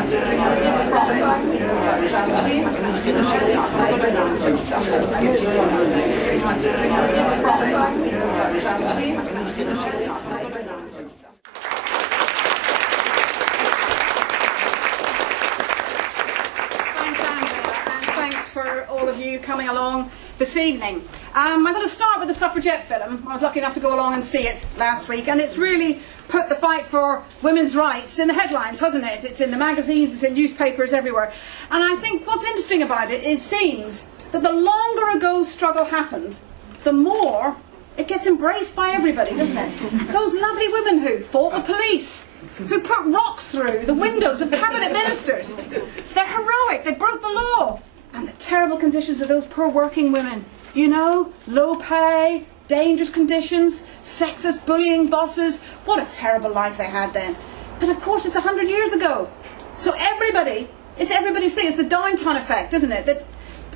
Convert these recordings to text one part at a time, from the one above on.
For all of you coming along this evening. I'm going to start with the suffragette film. I was lucky enough to go along and see it last week, and it's really put the fight for women's rights in the headlines, hasn't it? It's in the magazines, it's in newspapers, everywhere. And I think what's interesting about it is seems that the longer ago struggle happened, the more it gets embraced by everybody, doesn't it? Those lovely women who fought the police, who put rocks through the windows of cabinet ministers. They're heroic, they broke the law. And the terrible conditions of those poor working women. You know, low pay, dangerous conditions, sexist bullying bosses. What a terrible life they had then. But of course it's 100 years ago. So it's everybody's thing. It's the downtown effect, isn't it? That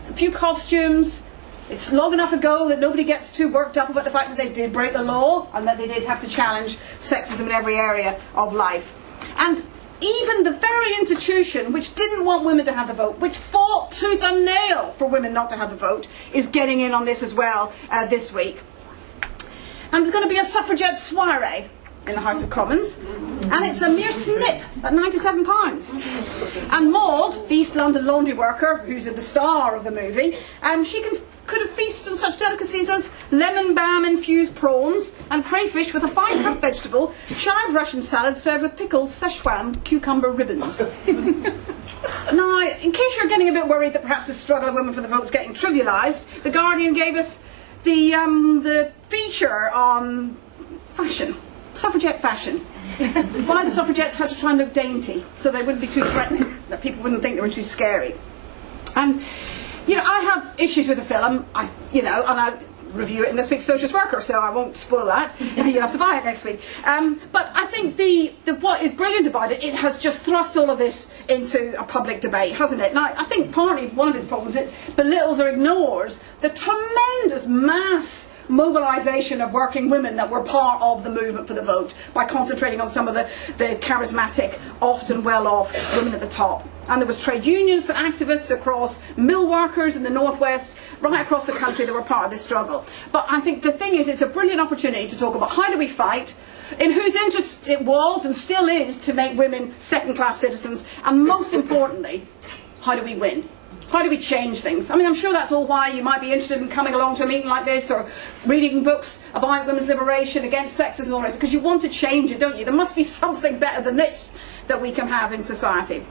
a few costumes. It's long enough ago that nobody gets too worked up about the fact that they did break the law and that they did have to challenge sexism in every area of life. And even the very institution which didn't want women to have the vote, which fought tooth and nail for women not to have the vote, is getting in on this as well this week. And there's going to be a suffragette soiree in the House of Commons, and it's a mere snip at £97. And Maud, the East London laundry worker, who's the star of the movie, she could have feasted on such delicacies as lemon balm infused prawns and crayfish with a fine cut vegetable, chive Russian salad served with pickled Szechuan cucumber ribbons. Now, in case you're getting a bit worried that perhaps the struggle of women for the vote is getting trivialised, The Guardian gave us the feature on fashion, suffragette fashion. Why the suffragettes had to try and look dainty so they wouldn't be too threatening, that people wouldn't think they were too scary. And you know, I have issues with the film, and I review it in this week's Socialist Worker, so I won't spoil that. You'll have to buy it next week. But I think what is brilliant about it, it has just thrust all of this into a public debate, hasn't it? Now, I think partly one of its problems is it belittles or ignores the tremendous mass mobilisation of working women that were part of the movement for the vote by concentrating on some of the charismatic, often well-off women at the top. And there was trade unions and activists across, mill workers in the northwest, right across the country that were part of this struggle. But I think the thing is, it's a brilliant opportunity to talk about how do we fight, in whose interest it was and still is to make women second-class citizens, and most importantly, how do we win? How do we change things? I mean, I'm sure that's all why you might be interested in coming along to a meeting like this or reading books about women's liberation, against sexism and all this, because you want to change it, don't you? There must be something better than this that we can have in society.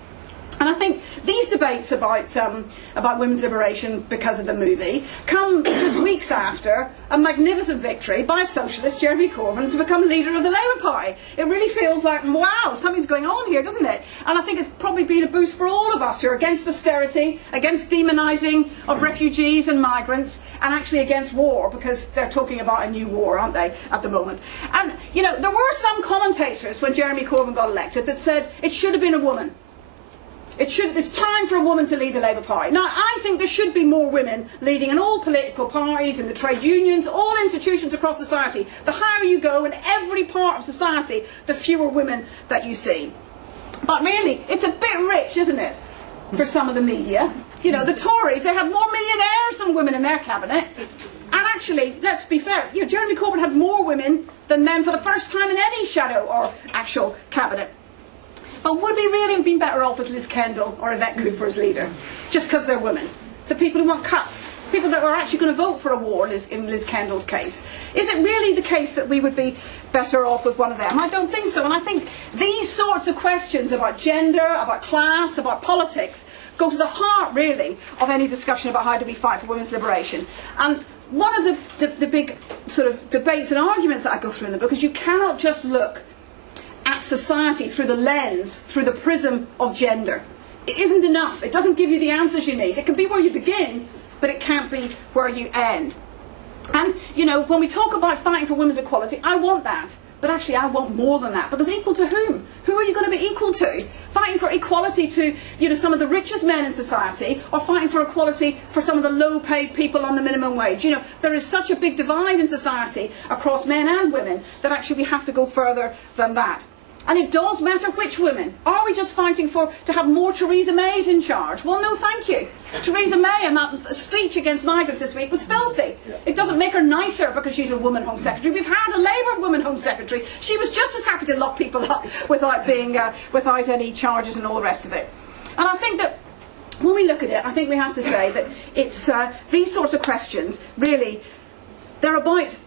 And I think these debates about women's liberation because of the movie come just weeks after a magnificent victory by a socialist, Jeremy Corbyn, to become leader of the Labour Party. It really feels like, wow, something's going on here, doesn't it? And I think it's probably been a boost for all of us who are against austerity, against demonising of refugees and migrants, and actually against war, because they're talking about a new war, aren't they, at the moment. And, you know, there were some commentators when Jeremy Corbyn got elected that said it should have been a woman. It's time for a woman to lead the Labour Party. Now, I think there should be more women leading in all political parties, in the trade unions, all institutions across society. The higher you go in every part of society, the fewer women that you see. But really, it's a bit rich, isn't it, for some of the media? You know, the Tories, they have more millionaires than women in their cabinet. And actually, let's be fair, you know, Jeremy Corbyn had more women than men for the first time in any shadow or actual cabinet. But would we really have been better off with Liz Kendall or Yvette Cooper as leader? Just because they're women? The people who want cuts? People that are actually going to vote for a war, in Liz Kendall's case? Is it really the case that we would be better off with one of them? I don't think so. And I think these sorts of questions about gender, about class, about politics, go to the heart, really, of any discussion about how do we fight for women's liberation. And one of the big sort of debates and arguments that I go through in the book is you cannot just look at society through the lens, through the prism of gender. It isn't enough. It doesn't give you the answers you need. It can be where you begin, but it can't be where you end. And, you know, when we talk about fighting for women's equality, I want that. But actually, I want more than that. Because equal to whom? Who are you going to be equal to? Fighting for equality to, you know, some of the richest men in society, or fighting for equality for some of the low-paid people on the minimum wage? You know, there is such a big divide in society across men and women that actually we have to go further than that. And it does matter which women. Are we just fighting to have more Theresa Mays in charge? Well, no, thank you. Theresa May and that speech against migrants this week was filthy. It doesn't make her nicer because she's a woman Home Secretary. We've had a Labour woman Home Secretary. She was just as happy to lock people up without any charges and all the rest of it. And I think that when we look at it, I think we have to say that it's these sorts of questions, really, they're about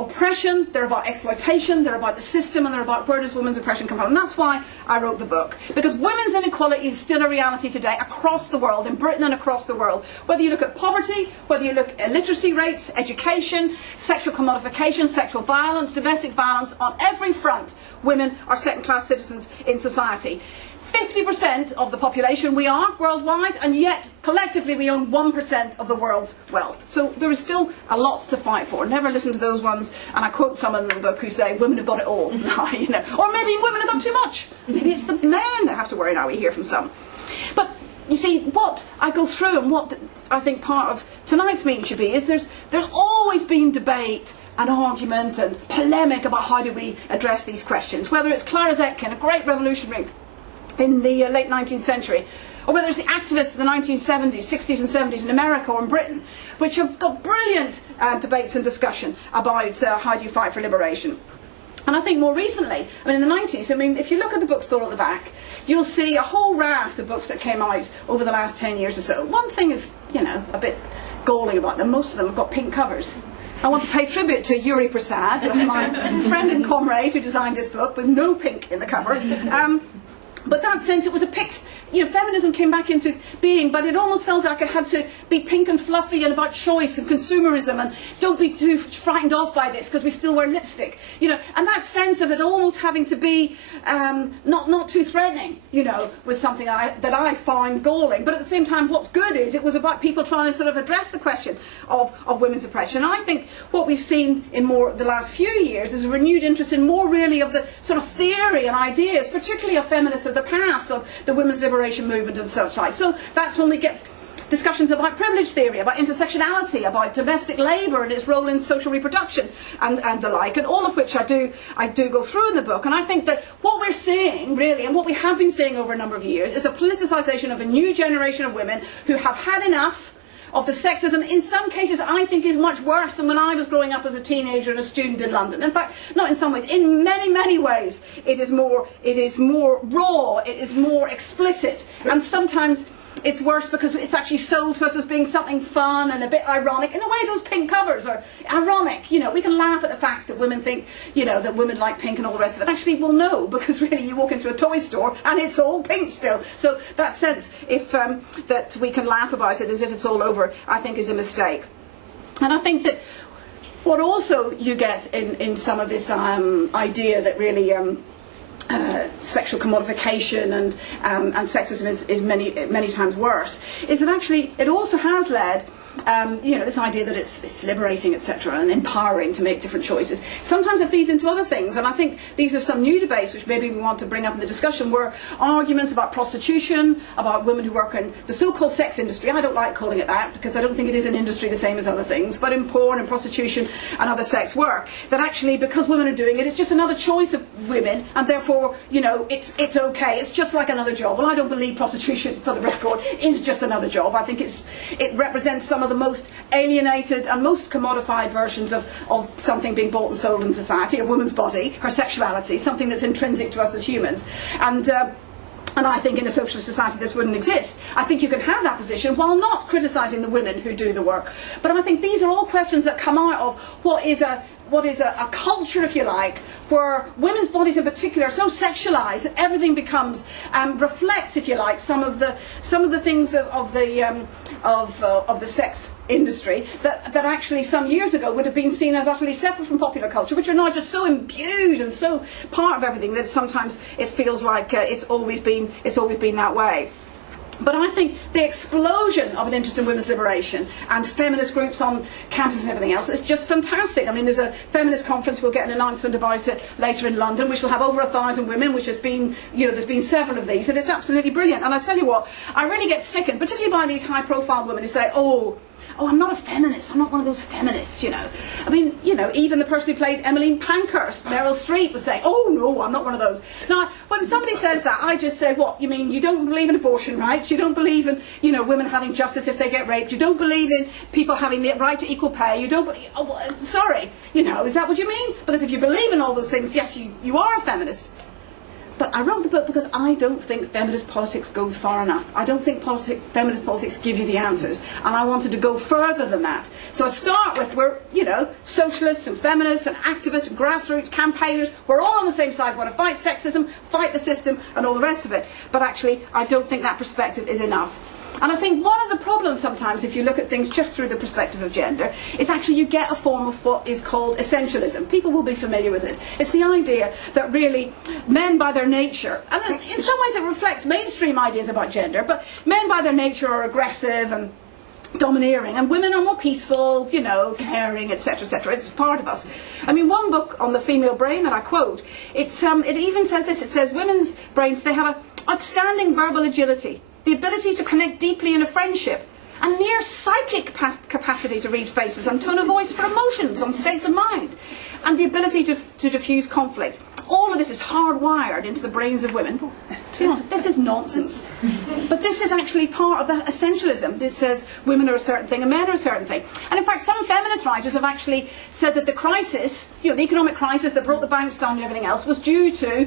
oppression, they're about exploitation, they're about the system, and they're about where does women's oppression come from. And that's why I wrote the book. Because women's inequality is still a reality today across the world, in Britain and across the world. Whether you look at poverty, whether you look at literacy rates, education, sexual commodification, sexual violence, domestic violence, on every front, women are second-class citizens in society. 50% of the population we are worldwide, and yet collectively we own 1% of the world's wealth. So there is still a lot to fight for. Never listen to those ones, and I quote some of them in the book who say women have got it all now, you know, or maybe women have got too much. Maybe it's the men that have to worry now. We hear from some. But you see, what I go through and what I think part of tonight's meeting should be is there's always been debate and argument and polemic about how do we address these questions. Whether it's Clara Zetkin, a great revolutionary in the late 19th century, or whether it's the activists of the 1970s, 60s and 70s in America or in Britain, which have got brilliant debates and discussion about how do you fight for liberation. And I think more recently, I mean in the 90s, I mean if you look at the bookstore at the back, you'll see a whole raft of books that came out over the last 10 years or so. One thing is, you know, a bit galling about them. Most of them have got pink covers. I want to pay tribute to Yuri Prasad, my friend and comrade who designed this book with no pink in the cover. But that sense, it was a pick, you know, feminism came back into being, but it almost felt like it had to be pink and fluffy and about choice and consumerism and don't be too frightened off by this because we still wear lipstick, you know, and that sense of it almost having to be not too threatening, you know, was something that I find galling. But at the same time, what's good is it was about people trying to sort of address the question of women's oppression. And I think what we've seen in the last few years is a renewed interest in more really of the sort of theory and ideas, particularly of feminists of the past, of the women's liberation movement and such like. So that's when we get discussions about privilege theory, about intersectionality, about domestic labour and its role in social reproduction and the like, and all of which I do go through in the book. And I think that what we're seeing really, and what we have been seeing over a number of years, is a politicisation of a new generation of women who have had enough of the sexism. In some cases I think is much worse than when I was growing up as a teenager and a student in London. In fact, not in some ways, in many ways it is more raw, it is more explicit, and sometimes it's worse because it's actually sold to us as being something fun and a bit ironic. In a way, those pink covers are ironic. You know, we can laugh at the fact that women think, you know, that women like pink and all the rest of it. Actually, well, no, because really you walk into a toy store and it's all pink still. So that sense, if that we can laugh about it as if it's all over, I think is a mistake. And I think that what also you get in some of this idea that really sexual commodification and sexism is many times worse, is that actually it also has led you know, this idea that it's liberating, etc., and empowering to make different choices. Sometimes it feeds into other things, and I think these are some new debates which maybe we want to bring up in the discussion, where arguments about prostitution, about women who work in the so-called sex industry. I don't like calling it that because I don't think it is an industry the same as other things, but in porn and prostitution and other sex work, that actually because women are doing it, it's just another choice of women, and therefore, you know, it's okay. It's just like another job. Well, I don't believe prostitution, for the record, is just another job. I think it represents some of the most alienated and most commodified versions of something being bought and sold in society, a woman's body, her sexuality, something that's intrinsic to us as humans. And I think in a socialist society this wouldn't exist. I think you can have that position while not criticising the women who do the work. But I think these are all questions that come out of what is a culture, if you like, where women's bodies in particular are so sexualised that everything becomes reflects, if you like, some of the things of the sex industry that actually some years ago would have been seen as utterly separate from popular culture, which are now just so imbued and so part of everything that sometimes it feels like it's always been that way. But I think the explosion of an interest in women's liberation and feminist groups on campuses and everything else is just fantastic. I mean, there's a feminist conference, we'll get an announcement about it later in London, which will have over 1,000 women, which has been, you know, there's been several of these, and it's absolutely brilliant. And I tell you what, I really get sickened, particularly by these high-profile women who say, oh, oh, I'm not a feminist, I'm not one of those feminists, you know. I mean, you know, even the person who played Emmeline Pankhurst, Meryl Streep, was saying, oh no, I'm not one of those. Now, when somebody says that, I just say, what, you mean you don't believe in abortion rights, you don't believe in, you know, women having justice if they get raped, you don't believe in people having the right to equal pay, you don't believe, oh, well, sorry, you know, is that what you mean? Because if you believe in all those things, yes, you are a feminist. But I wrote the book because I don't think feminist politics goes far enough. I don't think feminist politics give you the answers. And I wanted to go further than that. So I start with, we're, you know, socialists and feminists and activists and grassroots campaigners. We're all on the same side. We want to fight sexism, fight the system, and all the rest of it. But actually, I don't think that perspective is enough. And I think one of the problems sometimes, if you look at things just through the perspective of gender, is actually you get a form of what is called essentialism. People will be familiar with it. It's the idea that really men by their nature, and in some ways it reflects mainstream ideas about gender, but men by their nature are aggressive and domineering, and women are more peaceful, you know, caring, etc., etc. It's part of us. I mean, one book on the female brain that I quote, it even says this, it says women's brains, they have an outstanding verbal agility, the ability to connect deeply in a friendship, and near psychic capacity to read faces and tone of voice for emotions and states of mind, and the ability to diffuse conflict. All of this is hardwired into the brains of women. To be honest, this is nonsense. But this is actually part of the essentialism. It says women are a certain thing and men are a certain thing. And in fact, some feminist writers have actually said that the crisis, you know, the economic crisis that brought the banks down and everything else, was due to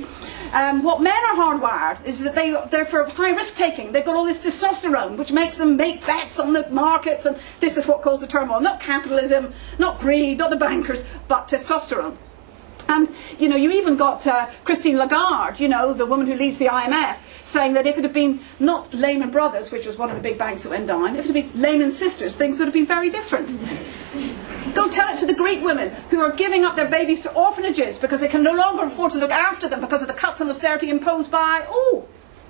what men are hardwired, is that they're for high risk taking. They've got all this testosterone, which makes them make bets on the markets, and this is what caused the turmoil. Not capitalism, not greed, not the bankers, but testosterone. And, you know, you even got Christine Lagarde, you know, the woman who leads the IMF, saying that if it had been not Lehman Brothers, which was one of the big banks that went down, if it had been Lehman Sisters, things would have been very different. Go tell it to the Greek women who are giving up their babies to orphanages because they can no longer afford to look after them because of the cuts and austerity imposed by, oh,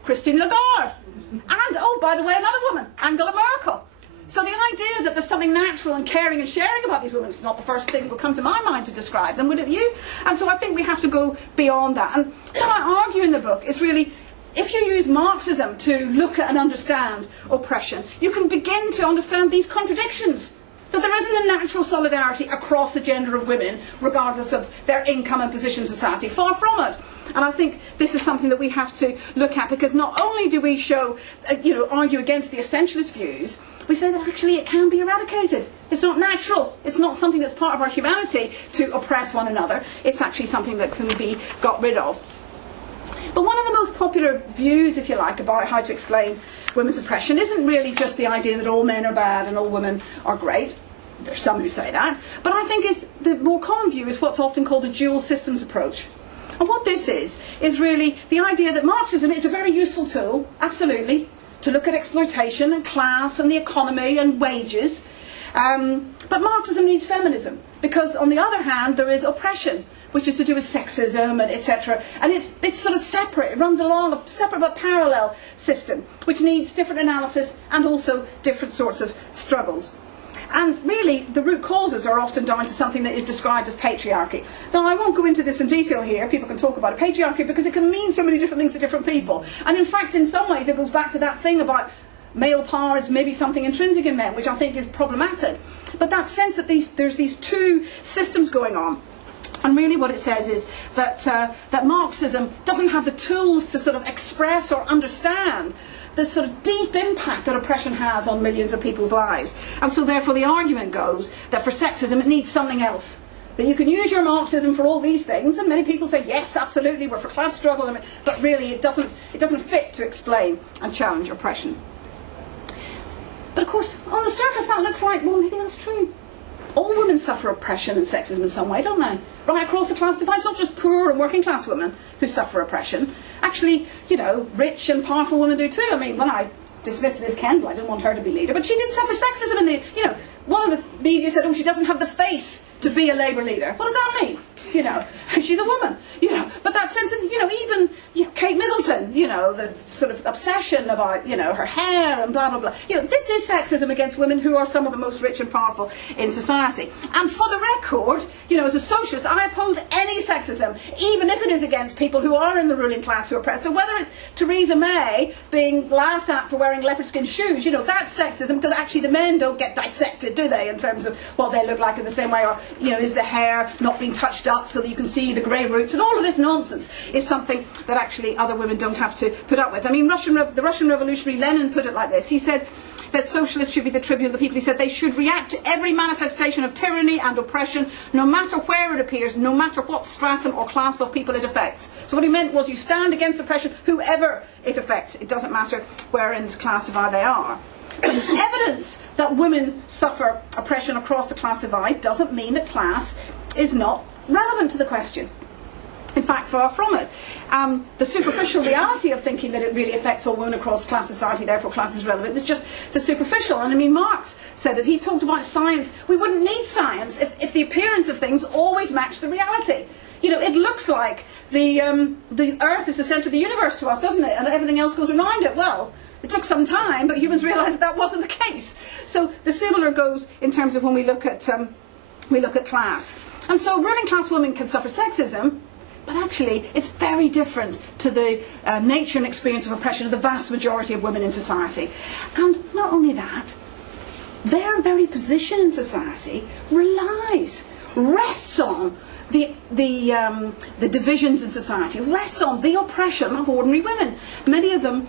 Christine Lagarde. And, oh, by the way, another woman, Angela Merkel. So the idea that there's something natural and caring and sharing about these women is not the first thing that would come to my mind to describe them, would it you? And so I think we have to go beyond that. And what I argue in the book is really, if you use Marxism to look at and understand oppression, you can begin to understand these contradictions. That there isn't a natural solidarity across the gender of women, regardless of their income and position in society. Far from it. And I think this is something that we have to look at, because not only do we show, argue against the essentialist views, we say that actually it can be eradicated. It's not natural. It's not something that's part of our humanity to oppress one another. It's actually something that can be got rid of. But one of the most popular views, if you like, about how to explain women's oppression isn't really just the idea that all men are bad and all women are great. There's some who say that. But I think the more common view is what's often called a dual systems approach. And what this is really the idea that Marxism is a very useful tool, absolutely, to look at exploitation and class and the economy and wages. But Marxism needs feminism, because on the other hand there is oppression, which is to do with sexism and etc. And it's sort of separate. It runs along a separate but parallel system, which needs different analysis and also different sorts of struggles. And really, the root causes are often down to something that is described as patriarchy. Now, I won't go into this in detail here. People can talk about it. Patriarchy, because it can mean so many different things to different people. And in fact, in some ways, it goes back to that thing about male power is maybe something intrinsic in men, which I think is problematic. But that sense that there's these two systems going on. And really what it says is that Marxism doesn't have the tools to sort of express or understand the sort of deep impact that oppression has on millions of people's lives. And so therefore the argument goes that for sexism it needs something else. That you can use your Marxism for all these things, and many people say, yes, absolutely, we're for class struggle, but really it doesn't fit to explain and challenge oppression. But of course, on the surface that looks like, well, maybe that's true. All women suffer oppression and sexism in some way, don't they? Right across the class divide. It's not just poor and working class women who suffer oppression. Actually, rich and powerful women do too. I mean, when I dismissed Liz Kendall, I didn't want her to be leader, but she did suffer sexism in the, one of the media said, oh, she doesn't have the face to be a Labour leader. What does that mean? She's a woman, but that sense of, even Kate Middleton, know, the sort of obsession about, you know, her hair and blah, blah, blah. You know, this is sexism against women who are some of the most rich and powerful in society. And for the record, you know, as a socialist, I oppose any sexism, even if it is against people who are in the ruling class who are oppressed. So whether it's Theresa May being laughed at for wearing leopard skin shoes, you know, that's sexism, because actually the men don't get dissected, do they, in terms of what they look like in the same way, or, you know, is the hair not being touched up so that you can see the grey roots, and all of this nonsense is something that actually other women don't have to put up with. I mean, the Russian revolutionary Lenin put it like this. He said that socialists should be the tribune of the people. He said they should react to every manifestation of tyranny and oppression, no matter where it appears, no matter what stratum or class of people it affects. So what he meant was you stand against oppression, whoever it affects. It doesn't matter where in the class divide they are. But evidence that women suffer oppression across the class divide doesn't mean that class is not relevant to the question. In fact, far from it. The superficial reality of thinking that it really affects all women across class society, therefore class is relevant, is just the superficial. And I mean, Marx said it. He talked about science. We wouldn't need science if the appearance of things always matched the reality. You know, it looks like the Earth is the centre of the universe to us, doesn't it? And everything else goes around it. Well, it took some time, but humans realised that wasn't the case. So the similar goes in terms of when we look at class. And so ruling class women can suffer sexism, but actually it's very different to the nature and experience of oppression of the vast majority of women in society. And not only that, their very position in society rests on the divisions in society, rests on the oppression of ordinary women. Many of them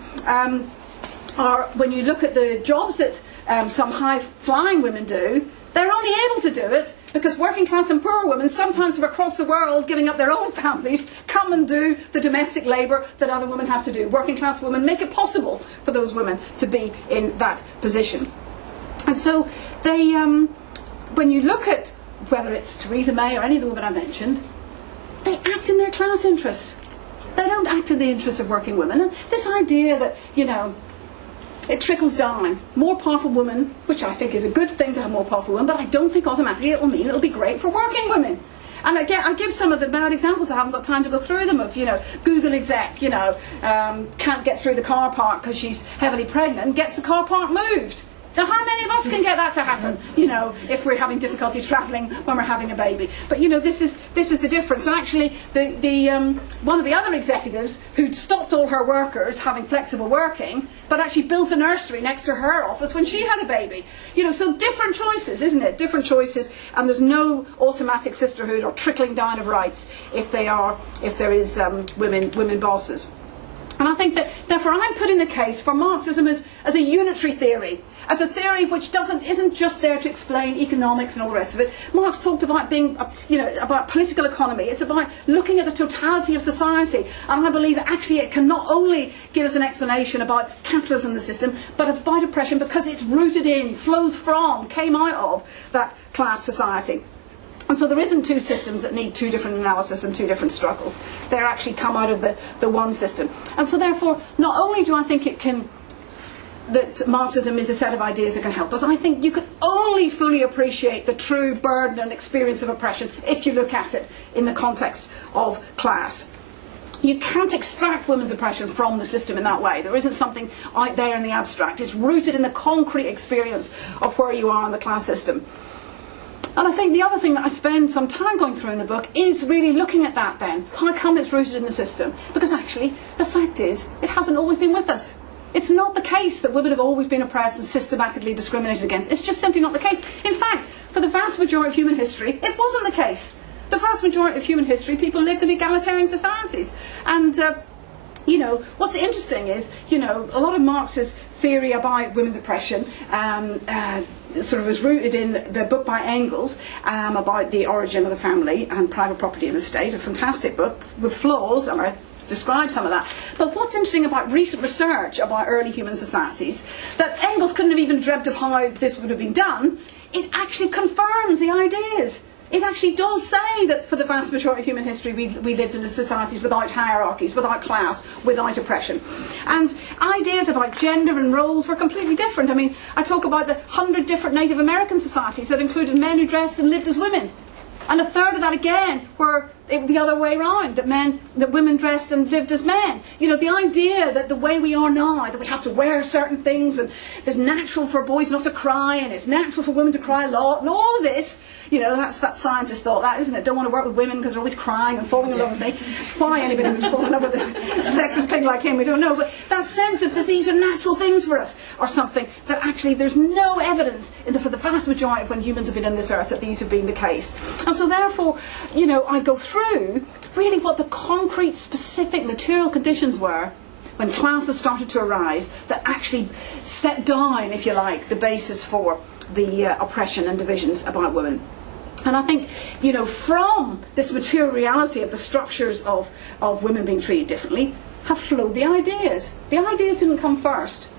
are, when you look at the jobs that some high-flying women do, they're only able to do it because working class and poor women, sometimes from across the world, giving up their own families, come and do the domestic labour that other women have to do. Working class women make it possible for those women to be in that position. And so they, when you look at whether it's Theresa May or any of the women I mentioned, they act in their class interests. They don't act in the interests of working women. And this idea that, you know, it trickles down. More powerful women, which I think is a good thing to have more powerful women, but I don't think automatically it will mean it'll be great for working women. And again, I give some of the bad examples. I haven't got time to go through them of, you know, Google exec, you know, can't get through the car park because she's heavily pregnant, gets the car park moved. Now, how many of us can get that to happen, you know, if we're having difficulty travelling when we're having a baby? But, you know, this is the difference. And actually, one of the other executives who'd stopped all her workers having flexible working, but actually built a nursery next to her office when she had a baby. You know, so different choices, isn't it? Different choices, and there's no automatic sisterhood or trickling down of rights if there is women bosses. And I think that, therefore, I'm putting the case for Marxism as a unitary theory, as a theory which isn't just there to explain economics and all the rest of it. Marx talked about being, you know, about political economy. It's about looking at the totality of society. And I believe that actually it can not only give us an explanation about capitalism in the system, but about oppression because it's rooted in, flows from, came out of that class society. And so there isn't two systems that need two different analysis and two different struggles. They actually come out of the one system. And so therefore, not only do I think that Marxism is a set of ideas that can help us, I think you can only fully appreciate the true burden and experience of oppression if you look at it in the context of class. You can't extract women's oppression from the system in that way. There isn't something out there in the abstract. It's rooted in the concrete experience of where you are in the class system. And I think the other thing that I spend some time going through in the book is really looking at that then. How come it's rooted in the system? Because actually, the fact is, it hasn't always been with us. It's not the case that women have always been oppressed and systematically discriminated against. It's just simply not the case. In fact, for the vast majority of human history, it wasn't the case. The vast majority of human history, people lived in egalitarian societies. And you know, what's interesting is, you know, a lot of Marx's theory about women's oppression sort of was rooted in the book by Engels about the origin of the family and private property in the state, a fantastic book with flaws, and I describe some of that. But what's interesting about recent research about early human societies, that Engels couldn't have even dreamt of how this would have been done, it actually confirms the ideas. It actually does say that for the vast majority of human history we lived in societies without hierarchies, without class, without oppression. And ideas about gender and roles were completely different. I mean, I talk about the 100 different Native American societies that included men who dressed and lived as women. And a third of that, again, were the other way around, that women dressed and lived as men. You know, the idea that the way we are now, that we have to wear certain things, and it's natural for boys not to cry, and it's natural for women to cry a lot, and all of this, you know, that's that scientist thought that, isn't it? Don't want to work with women because they're always crying and falling in love with me. Why anybody would fall in love with a sexist pig like him, we don't know. But that sense of that these are natural things for us, or something, that actually there's no evidence for the vast majority of when humans have been on this earth that these have been the case. And so therefore, you know, I go through really what the concrete, specific material conditions were when classes started to arise that actually set down, if you like, the basis for the oppression and divisions about women. And I think, you know, from this material reality of the structures of women being treated differently have flowed the ideas. The ideas didn't come first.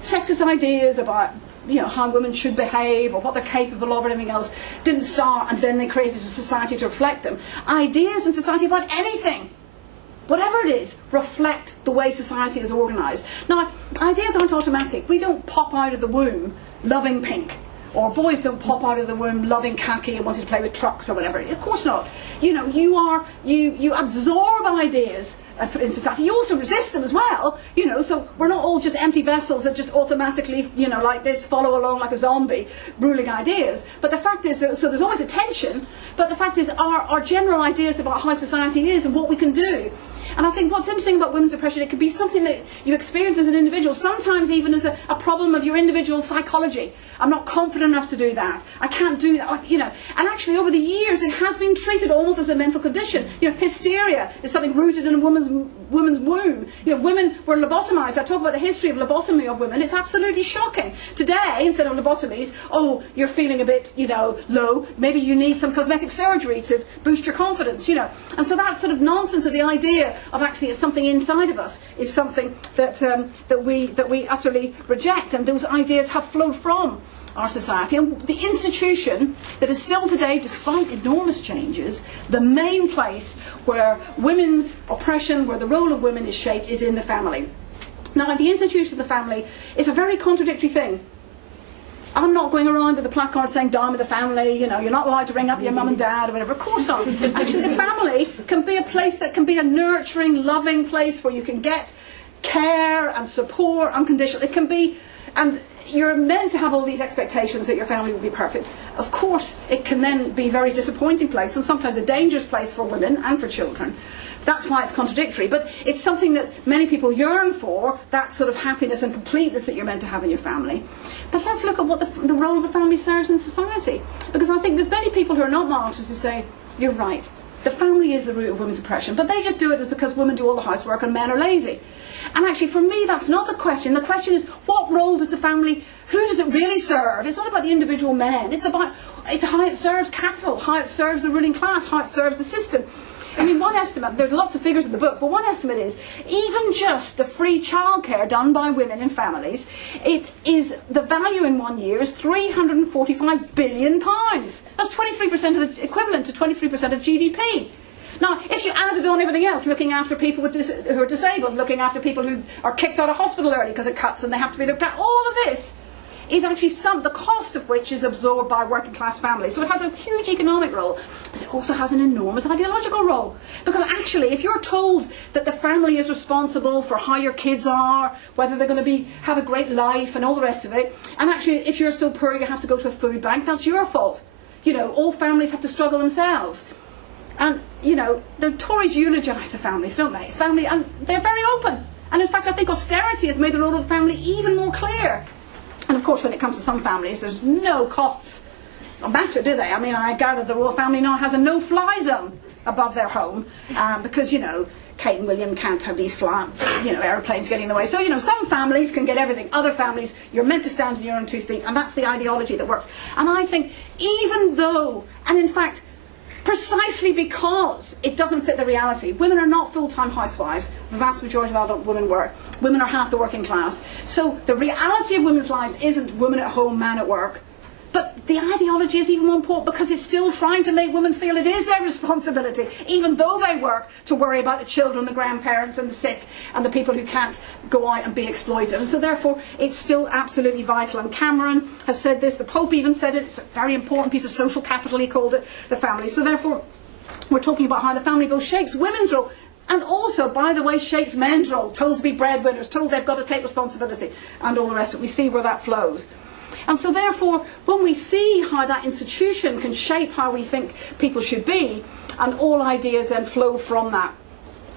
Sexist ideas about, you know, how women should behave or what they're capable of or anything else didn't start, and then they created a society to reflect them. Ideas in society about anything, whatever it is, reflect the way society is organised. Now, ideas aren't automatic. We don't pop out of the womb loving pink. Or boys don't pop out of the womb loving khaki and wanting to play with trucks or whatever. Of course not. You know, you absorb ideas in society. You also resist them as well. You know, so we're not all just empty vessels that just automatically, you know, like this, follow along like a zombie, ruling ideas. But the fact is that, so there's always a tension, but the fact is our general ideas about how society is and what we can do. And I think what's interesting about women's oppression, it could be something that you experience as an individual, sometimes even as a problem of your individual psychology. I'm not confident enough to do that. I can't do that, you know. And actually over the years it has been treated almost as a mental condition. You know, hysteria is something rooted in a woman's womb. You know, women were lobotomized. I talk about the history of lobotomy of women. It's absolutely shocking. Today, instead of lobotomies, oh, you're feeling a bit, you know, low. Maybe you need some cosmetic surgery to boost your confidence, you know. And so that sort of nonsense of the idea of actually it's something inside of us is something that that we utterly reject, and those ideas have flowed from our society. And the institution that is still today, despite enormous changes, the main place where women's oppression, where the role of women is shaped, is in the family. Now, the institution of the family is a very contradictory thing. I'm not going around with a placard saying down with the family, you know, you're not allowed to ring up your mum and dad or whatever. Of course not. Actually, the family can be a place that can be a nurturing, loving place where you can get care and support unconditional. It can be, and you're meant to have all these expectations that your family will be perfect. Of course, it can then be a very disappointing place, and sometimes a dangerous place for women and for children. That's why it's contradictory, but it's something that many people yearn for, that sort of happiness and completeness that you're meant to have in your family. But let's look at what the role of the family serves in society. Because I think there's many people who are not Marxists who say, you're right, the family is the root of women's oppression, but they just do it because women do all the housework and men are lazy. And actually, for me, that's not the question. The question is, what role does the family, who does it really serve? It's not about the individual men. It's how it serves capital, how it serves the ruling class, how it serves the system. I mean, one estimate, there are lots of figures in the book, but one estimate is, even just the free childcare done by women in families, it is, the value in 1 year is £345 billion. That's 23% of the, equivalent to 23% of GDP. Now, if you added on everything else, looking after people who are disabled, looking after people who are kicked out of hospital early because it cuts and they have to be looked at, all of this is actually the cost of which is absorbed by working class families. So it has a huge economic role, but it also has an enormous ideological role. Because actually, if you're told that the family is responsible for how your kids are, whether they're going to have a great life and all the rest of it, and actually if you're so poor you have to go to a food bank, that's your fault. You know, all families have to struggle themselves. And, you know, the Tories eulogise the families, don't they? And they're very open. And in fact, I think austerity has made the role of the family even more clear. And of course, when it comes to some families, there's no costs matter, do they? I mean, I gather the royal family now has a no-fly zone above their home because, you know, Kate and William can't have these aeroplanes getting in the way. So, you know, some families can get everything. Other families, you're meant to stand on your own 2 feet, and that's the ideology that works. And I think even though, and in fact, precisely because it doesn't fit the reality. Women are not full-time housewives. The vast majority of adult women work. Women are half the working class. So the reality of women's lives isn't women at home, man at work. But the ideology is even more important because it's still trying to make women feel it is their responsibility, even though they work, to worry about the children, the grandparents and the sick and the people who can't go out and be exploited. And so therefore it's still absolutely vital. And Cameron has said this, the Pope even said it, it's a very important piece of social capital, he called it, the family. So therefore We're talking about how the family both shapes women's role and also, by the way, shapes men's role, told to be breadwinners, told they've got to take responsibility, and all the rest of it. We see where that flows. And so therefore, when we see how that institution can shape how we think people should be, and all ideas then flow from that.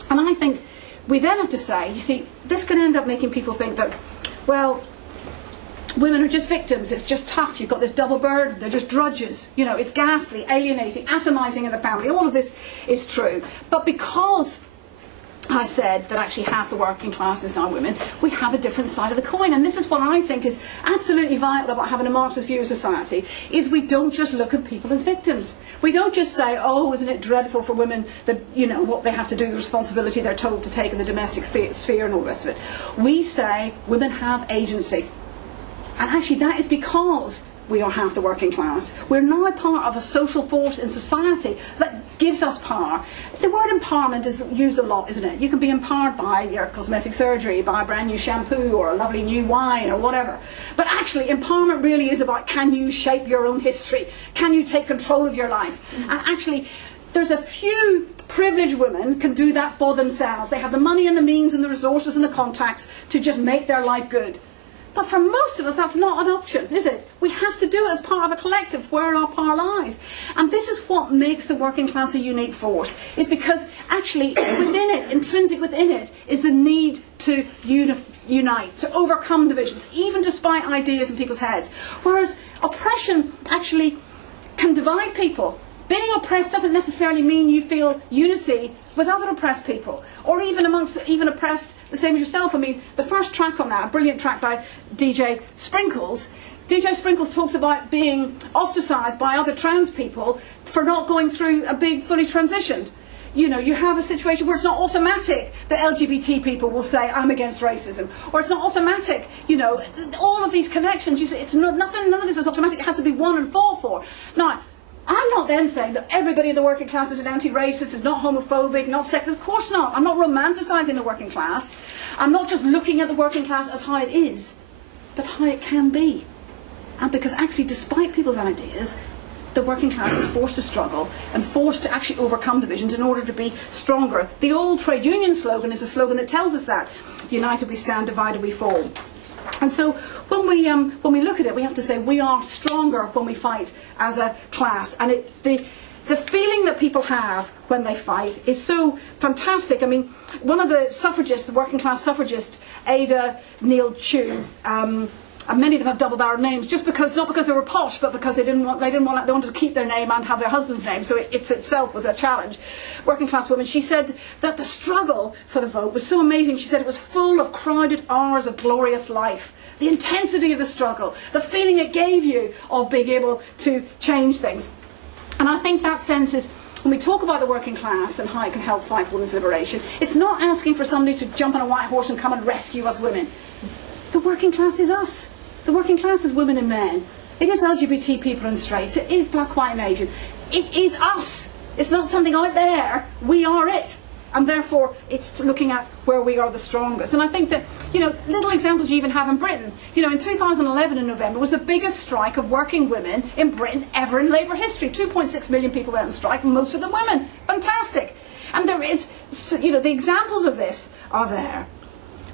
And I think we then have to say, you see, this can end up making people think that, well, women are just victims, it's just tough, you've got this double burden, they're just drudges, you know, it's ghastly, alienating, atomising in the family. All of this is true. But because I said that actually half the working class is now women, we have a different side of the coin. And this is what I think is absolutely vital about having a Marxist view of society, is we don't just look at people as victims. We don't just say, oh, isn't it dreadful for women that, you know, what they have to do, the responsibility they're told to take in the domestic sphere and all the rest of it. We say women have agency. And actually that is because we are half the working class. We're now part of a social force in society that gives us power. The word empowerment is used a lot, isn't it? You can be empowered by your cosmetic surgery, by a brand new shampoo or a lovely new wine or whatever. But actually empowerment really is about, can you shape your own history? Can you take control of your life? And actually there's a few privileged women can do that for themselves. They have the money and the means and the resources and the contacts to just make their life good. But for most of us, that's not an option, is it? We have to do it as part of a collective where our power lies. And this is what makes the working class a unique force, is because actually within it, intrinsic within it, is the need to unite, to overcome divisions, even despite ideas in people's heads. Whereas oppression actually can divide people. Being oppressed doesn't necessarily mean you feel unity with other oppressed people, or even amongst even oppressed the same as yourself. I mean, the first track on that, a brilliant track by DJ Sprinkles. DJ Sprinkles talks about being ostracised by other trans people for not going through a big fully transitioned. You know, you have a situation where it's not automatic that LGBT people will say, I'm against racism. Or it's not automatic, you know, all of these connections, you say, it's not, none of this is automatic, it has to be won and fought for. Now, I'm not then saying that everybody in the working class is an anti-racist, is not homophobic, not sexist. Of course not. I'm not romanticising the working class. I'm not just looking at the working class as how it is, but how it can be. And because actually, despite people's ideas, the working class is forced to struggle and forced to actually overcome divisions in order to be stronger. The old trade union slogan is a slogan that tells us that. United we stand, divided we fall. And so when we look at it, we have to say we are stronger when we fight as a class. And the feeling that people have when they fight is so fantastic. I mean, one of the suffragists, the working class suffragist, Ada Neil Chew, and many of them have double-barreled names, just because, not because they were posh, but because they wanted to keep their name and have their husband's name, so it itself was a challenge. Working class women, she said that the struggle for the vote was so amazing. She said it was full of crowded hours of glorious life. The intensity of the struggle, the feeling it gave you of being able to change things. And I think that sense is, when we talk about the working class and how it can help fight women's liberation, it's not asking for somebody to jump on a white horse and come and rescue us women. The working class is us. The working class is women and men. It is LGBT people and straights. It is black, white and Asian. It is us. It's not something out there. We are it. And therefore, it's looking at where we are the strongest. And I think that, you know, little examples you even have in Britain. You know, in 2011 in November was the biggest strike of working women in Britain ever in Labour history. 2.6 million people went on strike, most of them women. Fantastic. And there is, you know, the examples of this are there.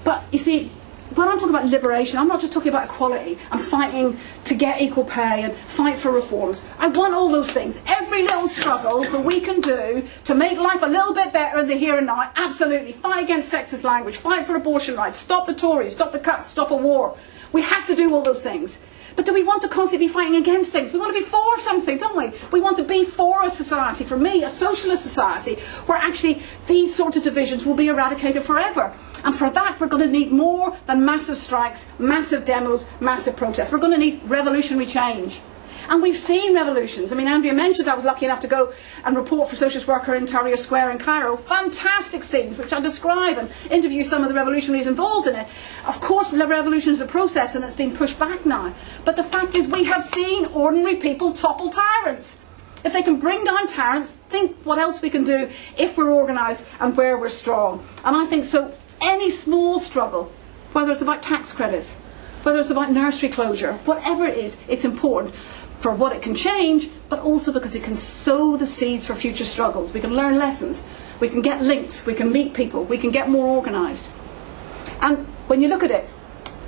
But, you see, when I'm talking about liberation, I'm not just talking about equality and fighting to get equal pay and fight for reforms. I want all those things. Every little struggle that we can do to make life a little bit better in the here and now, absolutely. Fight against sexist language, fight for abortion rights, stop the Tories, stop the cuts, stop a war. We have to do all those things. But do we want to constantly be fighting against things? We want to be for something, don't we? We want to be for a society, for me, a socialist society, where actually these sorts of divisions will be eradicated forever. And for that, we're going to need more than massive strikes, massive demos, massive protests. We're going to need revolutionary change. And we've seen revolutions. I mean, Andrea mentioned I was lucky enough to go and report for Socialist Worker in Tahrir Square in Cairo. Fantastic scenes, which I describe and interview some of the revolutionaries involved in it. Of course, the revolution is a process and it's been pushed back now. But the fact is, we have seen ordinary people topple tyrants. If they can bring down tyrants, think what else we can do if we're organised and where we're strong. And I think so. Any small struggle, whether it's about tax credits, whether it's about nursery closure, whatever it is, it's important for what it can change, but also because it can sow the seeds for future struggles. We can learn lessons, we can get links, we can meet people, we can get more organised. And when you look at it,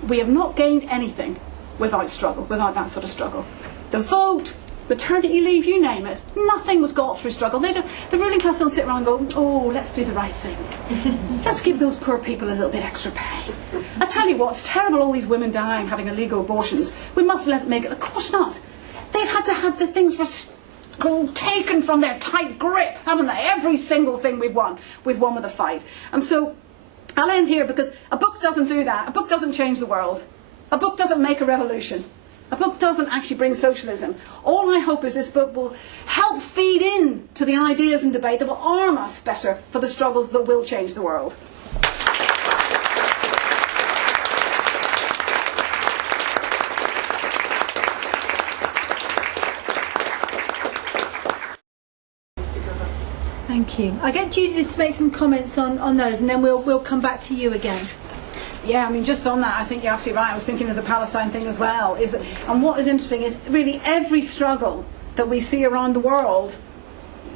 we have not gained anything without struggle, without that sort of struggle. The vote, maternity leave, you name it, nothing was got through struggle. The ruling class don't sit around and go, oh, let's do the right thing. Let's give those poor people a little bit extra pay. I tell you what, it's terrible all these women dying, having illegal abortions. We must let it make it. Of course not. They've had to have the things taken from their tight grip, haven't they? Every single thing we've won with a fight. And so I'll end here, because a book doesn't do that. A book doesn't change the world. A book doesn't make a revolution. A book doesn't actually bring socialism. All I hope is this book will help feed in to the ideas and debate that will arm us better for the struggles that will change the world. Thank you. I'll get Judith to make some comments on those, and then we'll come back to you again. Yeah, I mean, just on that, I think you're absolutely right. I was thinking of the Palestine thing as well. And what is interesting is really every struggle that we see around the world,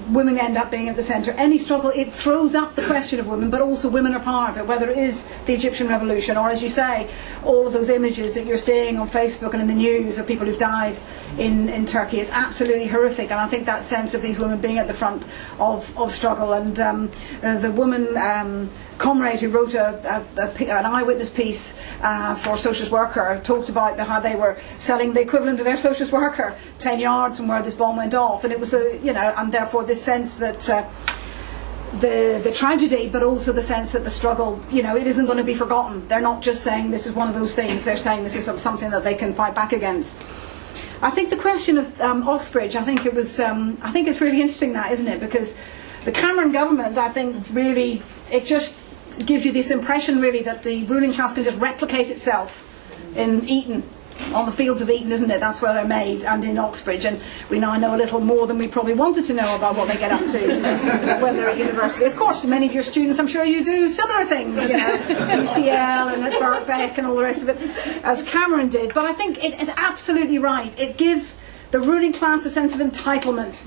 women end up being at the centre. Any struggle, it throws up the question of women, but also women are part of it, whether it is the Egyptian revolution or, as you say, all of those images that you're seeing on Facebook and in the news of people who've died in Turkey is absolutely horrific. And I think that sense of these women being at the front of struggle, and the woman comrade who wrote an eyewitness piece for Socialist Worker talked about how they were selling the equivalent of their Socialist Worker 10 yards from where this bomb went off, and it was and therefore this sense that the tragedy, but also the sense that the struggle, it isn't going to be forgotten. They're not just saying this is one of those things, they're saying this is something that they can fight back against. I think the question of Oxbridge, I think it's really interesting, that, isn't it? Because the Cameron government, I think, really, it just gives you this impression, really, that the ruling class can just replicate itself in Eton, on the fields of Eton, isn't it? That's where they're made, and in Oxbridge. And we now know a little more than we probably wanted to know about what they get up to when they're at university. Of course, many of your students, I'm sure you do similar things, UCL and at Birkbeck and all the rest of it, as Cameron did. But I think it is absolutely right. It gives the ruling class a sense of entitlement,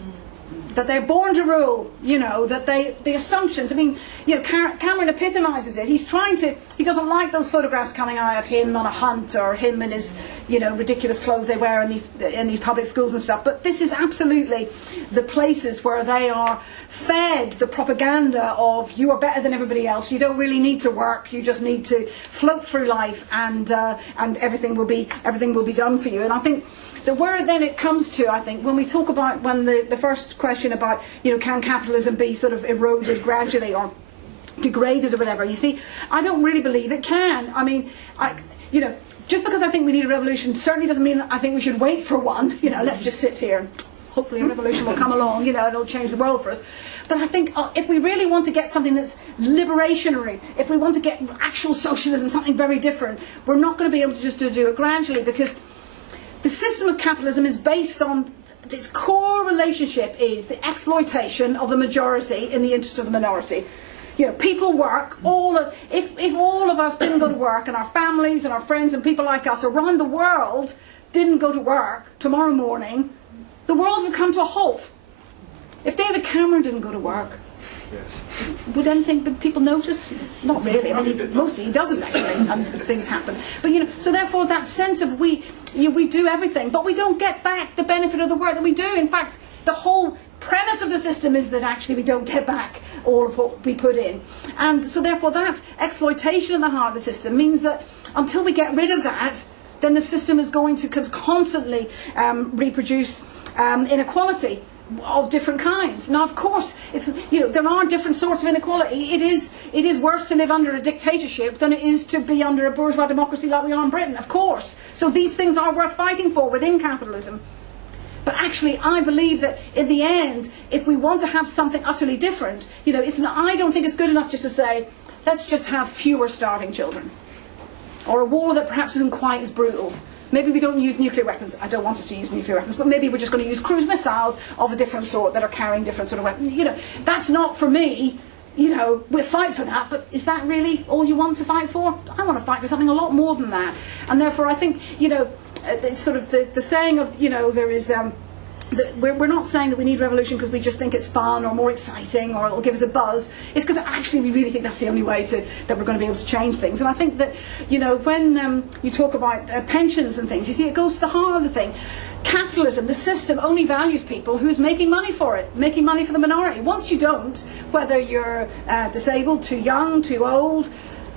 that they're born to rule, that the assumptions, Cameron epitomises it. He doesn't like those photographs coming out of him on a hunt, or him in his, ridiculous clothes they wear in these public schools and stuff. But this is absolutely the places where they are fed the propaganda of, you are better than everybody else, you don't really need to work, you just need to float through life, and everything will be done for you. And I think that where then it comes to, I think, when we talk about, when the first question about, can capitalism be sort of eroded gradually or degraded or whatever, you see, I don't really believe it can. Just because I think we need a revolution certainly doesn't mean that I think we should wait for one. Let's just sit here and hopefully a revolution will come along, it'll change the world for us. But I think if we really want to get something that's liberationary, if we want to get actual socialism, something very different, we're not going to be able to just do it gradually, because the system of capitalism is based on, its core relationship is the exploitation of the majority in the interest of the minority. People work, if all of us didn't go to work, and our families and our friends and people like us around the world didn't go to work tomorrow morning, the world would come to a halt. If David Cameron didn't go to work, would people notice? Not really. Mostly he doesn't actually, and things happen. But so therefore that sense of we do everything, but we don't get back the benefit of the work that we do. In fact, the whole premise of the system is that actually we don't get back all of what we put in. And so therefore that exploitation in the heart of the system means that until we get rid of that, then the system is going to constantly reproduce inequality of different kinds. Now, of course, there are different sorts of inequality. It is worse to live under a dictatorship than it is to be under a bourgeois democracy like we are in Britain, of course. So these things are worth fighting for within capitalism. But actually, I believe that in the end, if we want to have something utterly different, I don't think it's good enough just to say, let's just have fewer starving children, or a war that perhaps isn't quite as brutal. Maybe we don't use nuclear weapons. I don't want us to use nuclear weapons, but maybe we're just going to use cruise missiles of a different sort that are carrying different sort of weapons. That's not, for me, you know, we'll fight for that, but is that really all you want to fight for? I want to fight for something a lot more than that. And therefore I think, you know, it's sort of the saying of, you know, there is... we're not saying that we need revolution because we just think it's fun or more exciting or it'll give us a buzz. It's because actually we really think that's the only way that we're going to be able to change things. And I think that, you know, when you talk about pensions and things, you see it goes to the heart of the thing. Capitalism, the system, only values people who's making money for it, making money for the minority. Once you don't, whether you're disabled, too young, too old,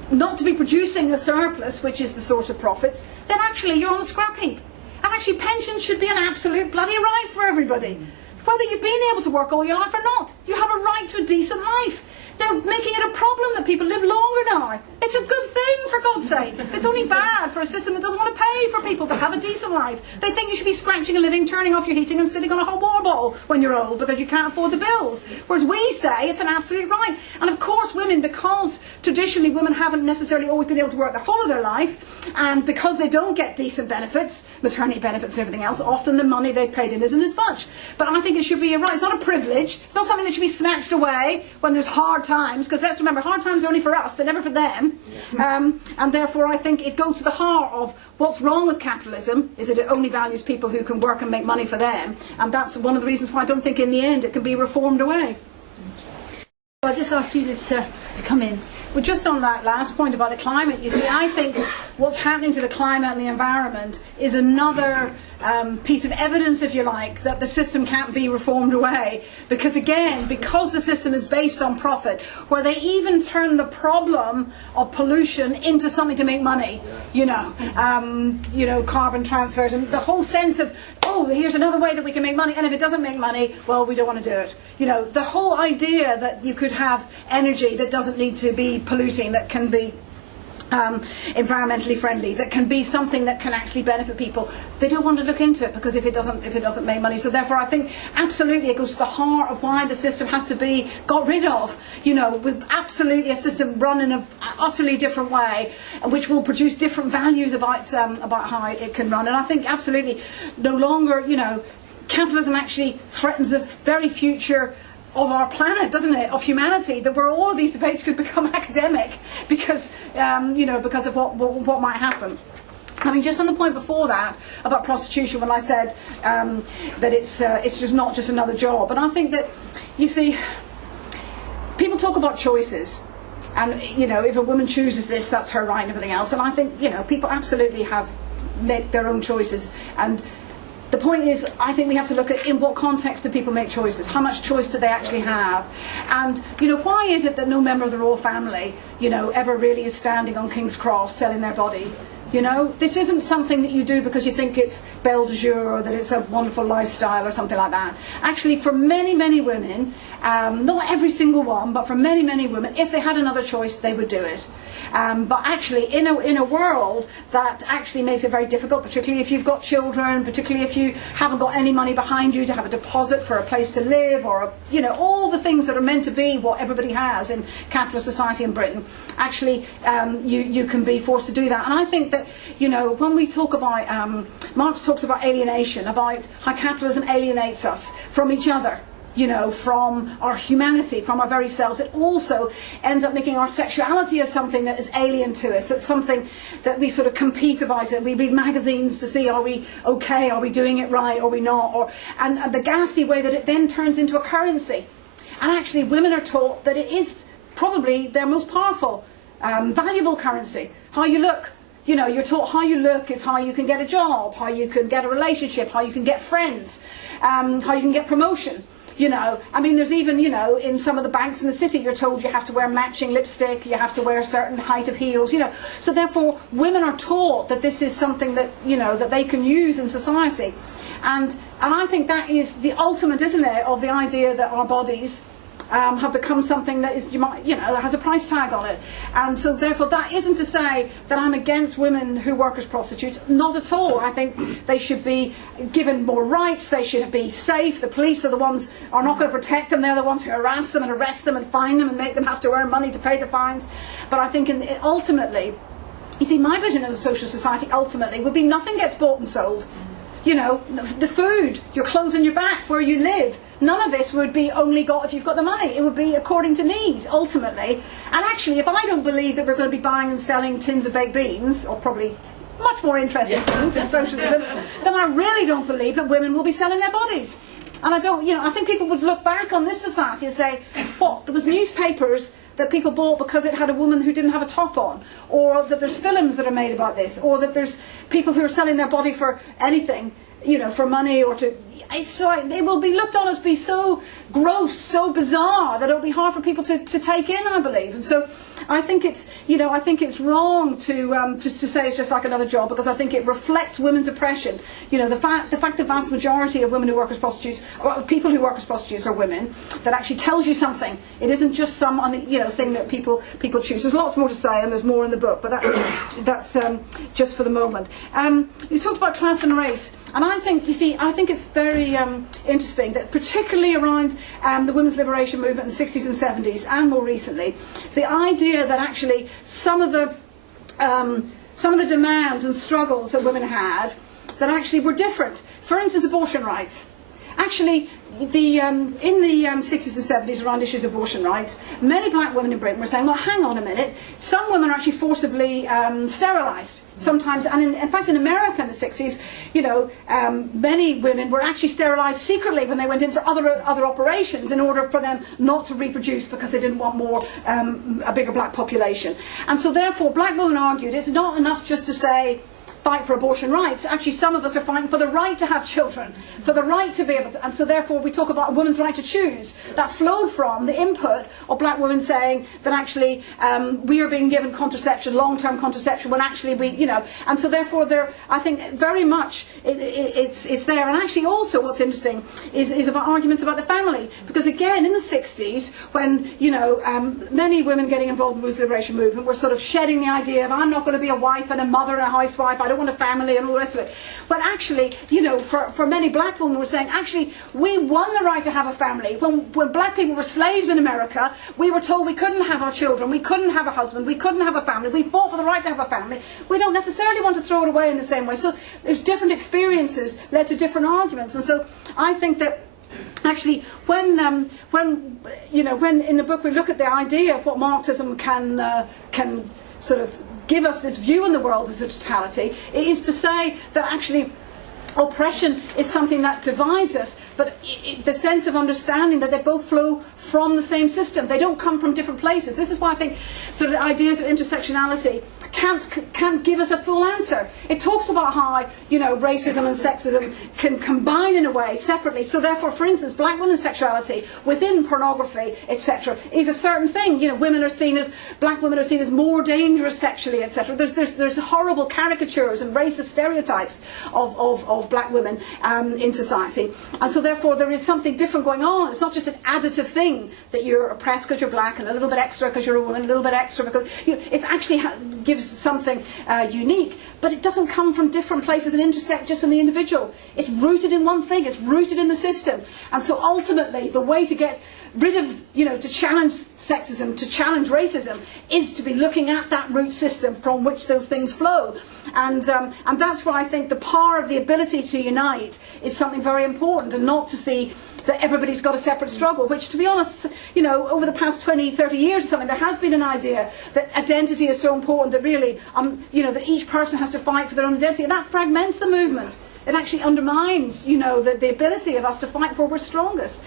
not to be producing a surplus, which is the source of profits, then actually you're on a scrap heap. And actually pensions should be an absolute bloody right for everybody. Whether you've been able to work all your life or not, you have a right to a decent life. They're making it a problem that people live longer now. It's a good thing, for God's sake. It's only bad for a system that doesn't want to pay for people to have a decent life. They think you should be scratching a living, turning off your heating and sitting on a hot water bottle when you're old because you can't afford the bills. Whereas we say it's an absolute right. And of course women, because traditionally women haven't necessarily always been able to work the whole of their life, and because they don't get decent benefits, maternity benefits and everything else, often the money they've paid in isn't as much. But I think it should be a right. It's not a privilege. It's not something that should be snatched away when there's hard times, because let's remember, hard times are only for us, they're never for them. And therefore I think it goes to the heart of what's wrong with capitalism, is that it only values people who can work and make money for them. And that's one of the reasons why I don't think in the end it can be reformed away. I just asked Judith to come in. Well, just on that last point about the climate, you see, I think what's happening to the climate and the environment is another piece of evidence, if you like, that the system can't be reformed away. Because again, because the system is based on profit, where they even turn the problem of pollution into something to make money, you know, carbon transfers, and the whole sense of, oh, here's another way that we can make money, and if it doesn't make money, well, we don't want to do it. You know, the whole idea that you could have energy that doesn't need to be polluting, that can be environmentally friendly, that can be something that can actually benefit people. They don't want to look into it because if it doesn't make money. So therefore I think absolutely it goes to the heart of why the system has to be got rid of, you know, with absolutely a system run in an utterly different way, which will produce different values about how it can run. And I think absolutely no longer, you know, capitalism actually threatens the very future of our planet, doesn't it, of humanity, that where all of these debates could become academic because, you know, because of what might happen. I mean, just on the point before that about prostitution, when I said that it's just not just another job, and I think that, you see, people talk about choices, and you know, if a woman chooses this, that's her right and everything else, and I think, you know, people absolutely have made their own choices, and the point is, I think we have to look at in what context do people make choices, how much choice do they actually have, and you know, why is it that no member of the royal family, you know, ever really is standing on King's Cross selling their body? You know, this isn't something that you do because you think it's belle de jour or that it's a wonderful lifestyle or something like that. Actually, for many, many women, not every single one, but for many, many women, if they had another choice, they would do it. But actually, in a world that actually makes it very difficult, particularly if you've got children, particularly if you haven't got any money behind you to have a deposit for a place to live, or you know, all the things that are meant to be what everybody has in capitalist society in Britain, actually you can be forced to do that. And I think that, you know, when we talk about, Marx talks about alienation, about how capitalism alienates us from each other, you know, from our humanity, from our very selves. It also ends up making our sexuality as something that is alien to us. It's something that we sort of compete about it. We read magazines to see, are we okay, are we doing it right, are we not? And the ghastly way that it then turns into a currency. And actually women are taught that it is probably their most powerful, valuable currency. How you look. You know, you're taught how you look is how you can get a job, how you can get a relationship, how you can get friends, how you can get promotion. You know, I mean, there's even, you know, in some of the banks in the city, you're told you have to wear matching lipstick, you have to wear a certain height of heels, you know. So therefore, women are taught that this is something that, you know, that they can use in society. And I think that is the ultimate, isn't it, of the idea that our bodies have become something that is, you know, has a price tag on it. And so therefore that isn't to say that I'm against women who work as prostitutes, not at all. I think they should be given more rights, they should be safe. The police are the ones are not going to protect them, they're the ones who harass them and arrest them and fine them and make them have to earn money to pay the fines. But I think ultimately, you see, my vision of a social society ultimately would be nothing gets bought and sold. you know, the food, your clothes on your back, where you live. None of this would be only got if you've got the money. It would be according to need, ultimately. And actually, if I don't believe that we're going to be buying and selling tins of baked beans, or probably much more interesting things in socialism, then I really don't believe that women will be selling their bodies. And I don't, you know, I think people would look back on this society and say, what, there was newspapers that people bought because it had a woman who didn't have a top on, or that there's films that are made about this, or that there's people who are selling their body for anything, you know, for money, or to... they will be looked on as be so gross, so bizarre, that it'll be hard for people to take in, I believe. And so I think it's, you know, I think it's wrong to say it's just like another job, because I think it reflects women's oppression. You know, the fact the vast majority of women who work as prostitutes, or people who work as prostitutes, are women, that actually tells you something. It isn't just some, you know, thing that people choose. There's lots more to say, and there's more in the book, but that's just for the moment. You talked about class and race, and I think, you see, I think it's very interesting that particularly around the women's liberation movement in the 60s and 70s, and more recently, the idea that actually some of the demands and struggles that women had that actually were different. For instance, abortion rights. Actually, in the 60s and 70s, around issues of abortion rights, many black women in Britain were saying, well, hang on a minute, some women are actually forcibly sterilised sometimes, and in fact in America in the 60s, you know, many women were actually sterilised secretly when they went in for other operations in order for them not to reproduce, because they didn't want more, a bigger black population. And so therefore black women argued it's not enough just to say fight for abortion rights. Actually, some of us are fighting for the right to have children, for the right to be able to, and so therefore we talk about a woman's right to choose. That flowed from the input of black women saying that actually we are being given contraception, long-term contraception, when actually we, you know, and so therefore there, I think very much it's there. And actually also what's interesting is about arguments about the family, because again in the 60s, when, you know, many women getting involved in the women's liberation movement were sort of shedding the idea of, I'm not going to be a wife and a mother and a housewife, I don't want a family and all the rest of it. But actually, you know, for many black women were saying, actually, we won the right to have a family. When black people were slaves in America, we were told we couldn't have our children, we couldn't have a husband, we couldn't have a family. We fought for the right to have a family. We don't necessarily want to throw it away in the same way. So there's different experiences led to different arguments. And so I think that actually, when you know, when in the book we look at the idea of what Marxism can sort of give us this view in the world as a totality, it is to say that actually oppression is something that divides us, but the sense of understanding that they both flow from the same system. They don't come from different places. This is why I think sort of the ideas of intersectionality can't give us a full answer. It talks about how, you know, racism and sexism can combine in a way separately. So therefore, for instance, black women's sexuality within pornography, etc., is a certain thing. You know, black women are seen as more dangerous sexually, etc. There's horrible caricatures and racist stereotypes of black women in society, and so therefore there is something different going on. It's not just an additive thing that you're oppressed because you're black and a little bit extra because you're a woman, a little bit extra because, you know, it actually gives something unique, but it doesn't come from different places and intersect just in the individual. It's rooted in one thing, it's rooted in the system. And so ultimately the way to get rid of, you know, to challenge sexism, to challenge racism, is to be looking at that root system from which those things flow. And that's why I think the power of the ability to unite is something very important, and not to see that everybody's got a separate struggle, which, to be honest, you know, over the past 20, 30 years or something, there has been an idea that identity is so important that really, you know, that each person has to fight for their own identity, and that fragments the movement. It actually undermines, you know, the ability of us to fight where we're strongest.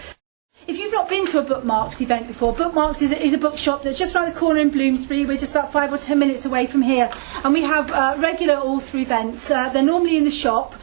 If you've not been to a Bookmarks event before, Bookmarks is a bookshop that's just around the corner in Bloomsbury. We're just about 5 or 10 minutes away from here, and we have regular author events. They're normally in the shop.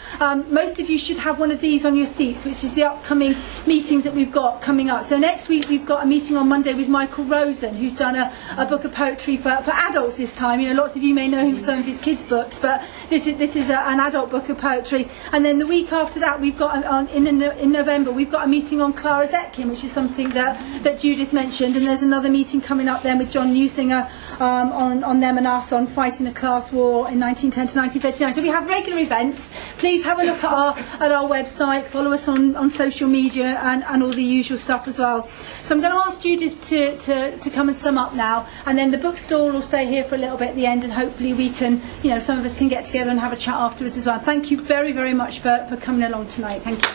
Most of you should have one of these on your seats, which is the upcoming meetings that we've got coming up. So next week we've got a meeting on Monday with Michael Rosen, who's done a book of poetry for adults this time. You know, lots of you may know him for some of his kids' books, but this is an adult book of poetry. And then the week after that, we've got in November we've got a meeting on Clara Zetkin, which is something that Judith mentioned, and there's another meeting coming up then with John Newsinger on Them and Us, on fighting the class war in 1910 to 1939. So we have regular events. Please have a look at our website, follow us on social media and all the usual stuff as well. So I'm going to ask Judith to come and sum up now, and then the bookstall will stay here for a little bit at the end, and hopefully we can, some of us can get together and have a chat afterwards as well. Thank you very, very much for coming along tonight. Thank you.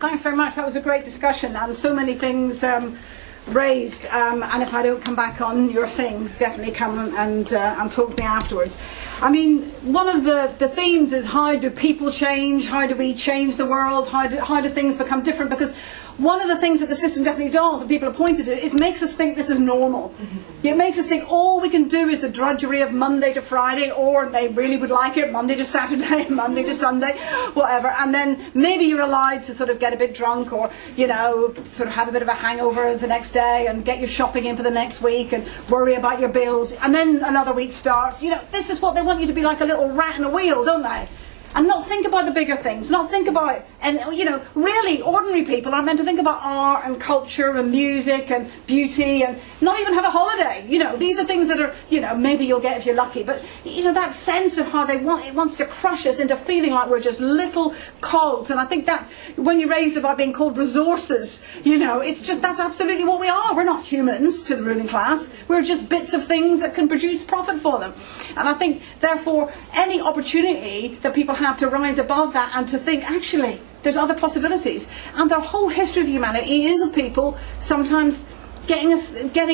Thanks very much. That was a great discussion, and so many things raised. And if I don't come back on your thing, definitely come and talk to me afterwards. I mean, one of the themes is, how do people change? How do we change the world? How do things become different? Because one of the things that the system definitely does, and people have pointed to it, is makes us think this is normal. It makes us think all we can do is the drudgery of Monday to Friday, or they really would like it Monday to Saturday, Monday to Sunday, whatever. And then maybe you're allowed to sort of get a bit drunk, or, sort of have a bit of a hangover the next day and get your shopping in for the next week and worry about your bills. And then another week starts. This is what they want you to be, like a little rat in a wheel, don't they? And not think about the bigger things, not think about, and really ordinary people aren't meant to think about art and culture and music and beauty, and not even have a holiday. These are things that are, maybe you'll get if you're lucky, but that sense of how it wants to crush us into feeling like we're just little cogs. And I think that when you raise about being called resources, it's just, that's absolutely what we are. We're not humans to the ruling class. We're just bits of things that can produce profit for them. And I think, therefore, any opportunity that people have to rise above that and to think, actually, there's other possibilities. And our whole history of humanity is of people sometimes getting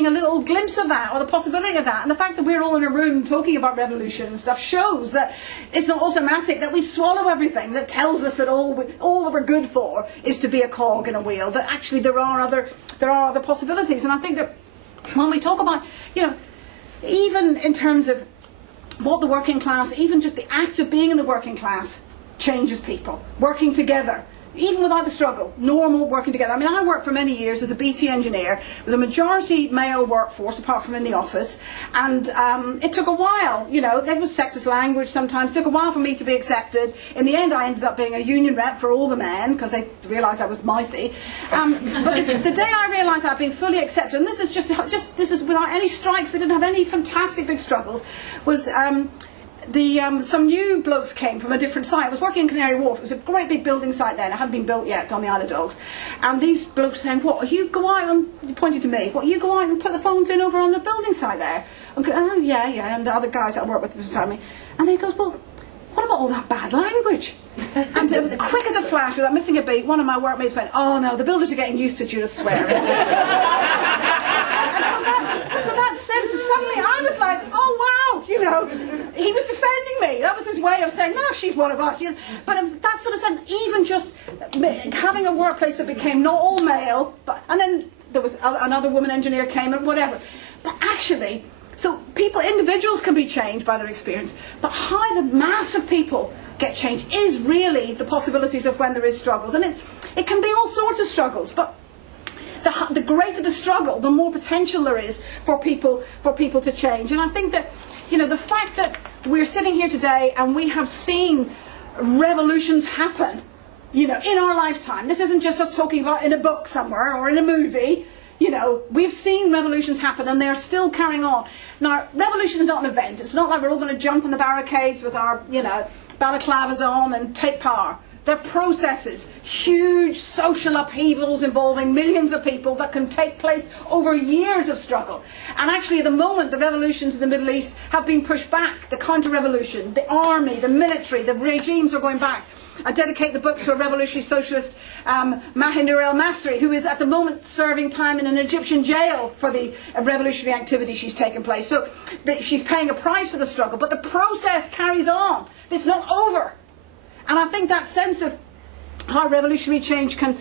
a little glimpse of that, or the possibility of that. And the fact that we're all in a room talking about revolution and stuff shows that it's not automatic, that we swallow everything that tells us that all that we're good for is to be a cog in a wheel, that actually there are other possibilities. And I think that when we talk about, even in terms of what the working class, even just the act of being in the working class changes people. Working together, even without the struggle, normal working together. I mean, I worked for many years as a BT engineer. It was a majority male workforce, apart from in the office, and it took a while. There was sexist language sometimes. It took a while for me to be accepted. In the end, I ended up being a union rep for all the men, because they realised I was mithy. But the day I realised I'd been fully accepted, and this is without any strikes, we didn't have any fantastic big struggles, was some new blokes came from a different site. I was working in Canary Wharf. It was a great big building site then. It hadn't been built yet on the Isle of Dogs. And these blokes saying, "What, you go out and," pointing to me, "what, you go out and put the phones in over on the building site there?" I'm going, "Oh, yeah." And the other guys that I work with beside me. And they go, "Well, what about all that bad language?" And it was quick as a flash, without missing a beat, one of my workmates went, "Oh no, the builders are getting used to Judith swearing." So that sense of, suddenly I was like, oh wow, he was defending me. That was his way of saying, no, she's one of us. But that sort of sense, even just having a workplace that became not all male, and then there was another woman engineer came and whatever. But actually, so individuals can be changed by their experience, but how the mass of people get changed is really the possibilities of when there is struggles. And it can be all sorts of struggles, but the greater the struggle, the more potential there is for people to change. And I think that, the fact that we're sitting here today and we have seen revolutions happen, in our lifetime. This isn't just us talking about in a book somewhere or in a movie. We've seen revolutions happen, and they're still carrying on. Now, revolution is not an event. It's not like we're all going to jump on the barricades with our, balaclavas on and take power. They're processes, huge social upheavals involving millions of people that can take place over years of struggle. And actually, at the moment, the revolutions in the Middle East have been pushed back. The counter-revolution, the army, the military, the regimes are going back. I dedicate the book to a revolutionary socialist, Mahinur el-Masri, who is at the moment serving time in an Egyptian jail for the revolutionary activity she's taken place. So she's paying a price for the struggle, but the process carries on. It's not over. And I think that sense of how revolutionary change can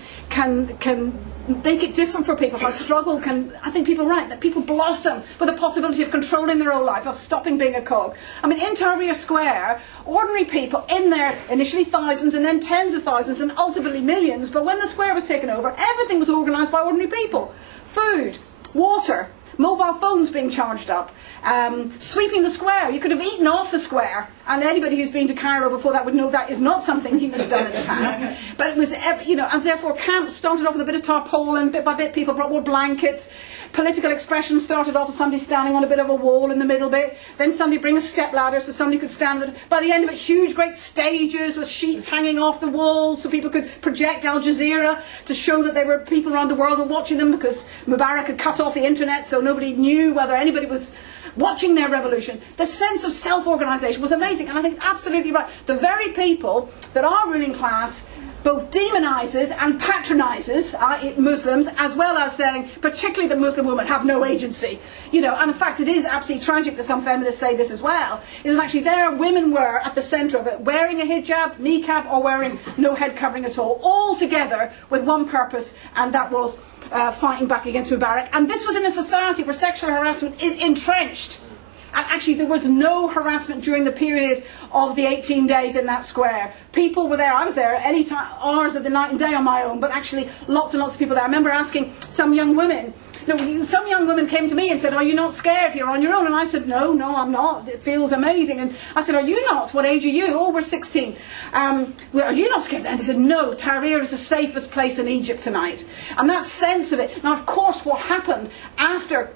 make it different for people, how struggle can, I think people are right, that people blossom with the possibility of controlling their own life, of stopping being a cog. I mean, in Tahrir Square, ordinary people in there, initially thousands and then tens of thousands and ultimately millions, but when the square was taken over, everything was organised by ordinary people. Food, water, mobile phones being charged up, sweeping the square. You could have eaten off the square and anybody who's been to Cairo before that would know that is not something he would have done in the past. But it was, you know, and therefore camps started off with a bit of tarpaulin, bit by bit people brought more blankets. Political expression started off with somebody standing on a bit of a wall in the middle bit. Then somebody bring a step ladder so somebody could stand there. By the end of it, huge great stages with sheets hanging off the walls so people could project Al Jazeera to show that there were people around the world were watching them, because Mubarak had cut off the internet so nobody knew whether anybody was watching their revolution. The sense of self-organisation was amazing, and I think absolutely right. The very people that our ruling class both demonises and patronises Muslims, as well as saying, particularly that Muslim women have no agency. You know, and in fact it is absolutely tragic that some feminists say this as well, is that actually there women were at the centre of it, wearing a hijab, niqab, or wearing no head covering at all together with one purpose, and that was fighting back against Mubarak. And this was in a society where sexual harassment is entrenched. And actually there was no harassment during the period of the 18 days in that square. People were there, I was there at any time, hours of the night and day on my own, but actually lots and lots of people there. I remember asking some young women, some young women came to me and said, "Are you not scared here on your own?" And I said, no, I'm not. It feels amazing. And I said, "Are you not? What age are you?" "Oh, we're 16. Well, are you not scared?" And they said, "No, Tahrir is the safest place in Egypt tonight." And that sense of it. Now, of course, what happened after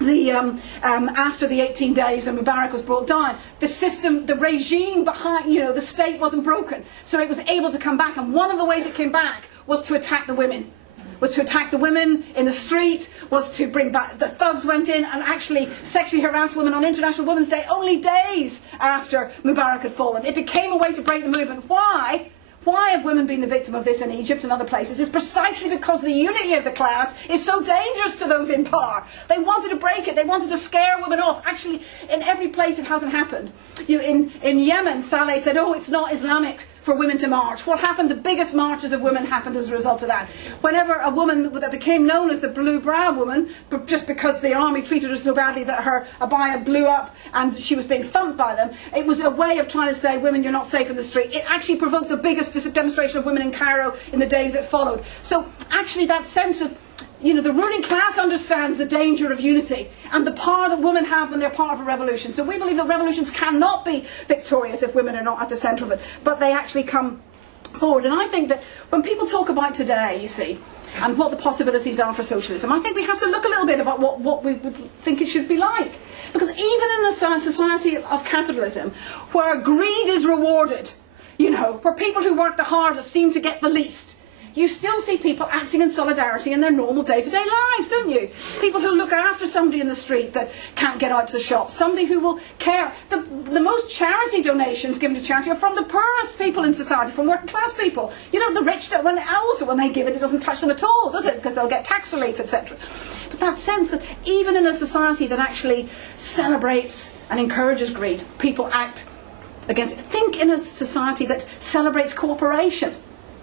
the 18 days and Mubarak was brought down, the system, the regime behind, you know, the state wasn't broken, so it was able to come back. And one of the ways it came back was to attack the women. Was to attack the women in the street, was to bring back, the thugs went in and actually sexually harassed women on International Women's Day only days after Mubarak had fallen. It became a way to break the movement. Why? Why have women been the victim of this in Egypt and other places? It's precisely because the unity of the class is so dangerous to those in power. They wanted to break it. They wanted to scare women off. Actually, in every place it hasn't happened. In Yemen, Saleh said, "Oh, it's not Islamic for women to march." What happened? The biggest marches of women happened as a result of that. Whenever a woman that became known as the blue brow woman, just because the army treated her so badly that her abaya blew up and she was being thumped by them, it was a way of trying to say, women, you're not safe in the street. It actually provoked the biggest demonstration of women in Cairo in the days that followed. So actually that sense of, you know, the ruling class understands the danger of unity and the power that women have when they're part of a revolution. So we believe that revolutions cannot be victorious if women are not at the centre of it, but they actually come forward. And I think that when people talk about today, you see, and what the possibilities are for socialism, I think we have to look a little bit about what we would think it should be like. Because even in a society of capitalism, where greed is rewarded, you know, where people who work the hardest seem to get the least, you still see people acting in solidarity in their normal day-to-day lives, don't you? People who look after somebody in the street that can't get out to the shop, somebody who will care. The most charity donations given to charity are from the poorest people in society, from working class people. You know, the rich, when they give it, it doesn't touch them at all, does it? Because they'll get tax relief, etc. But that sense that even in a society that actually celebrates and encourages greed, people act against it. Think in a society that celebrates cooperation,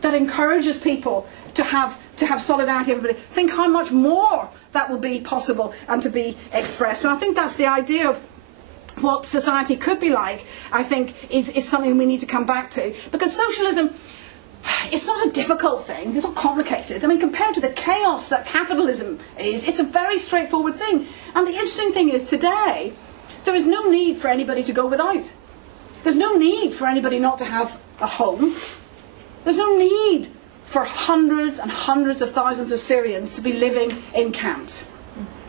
that encourages people to have solidarity, everybody. Think how much more that will be possible and to be expressed. And I think that's the idea of what society could be like, I think, is something we need to come back to. Because socialism, it's not a difficult thing, it's not complicated. I mean, compared to the chaos that capitalism is, it's a very straightforward thing. And the interesting thing is, today, there is no need for anybody to go without. There's no need for anybody not to have a home. There's no need for hundreds and hundreds of thousands of Syrians to be living in camps.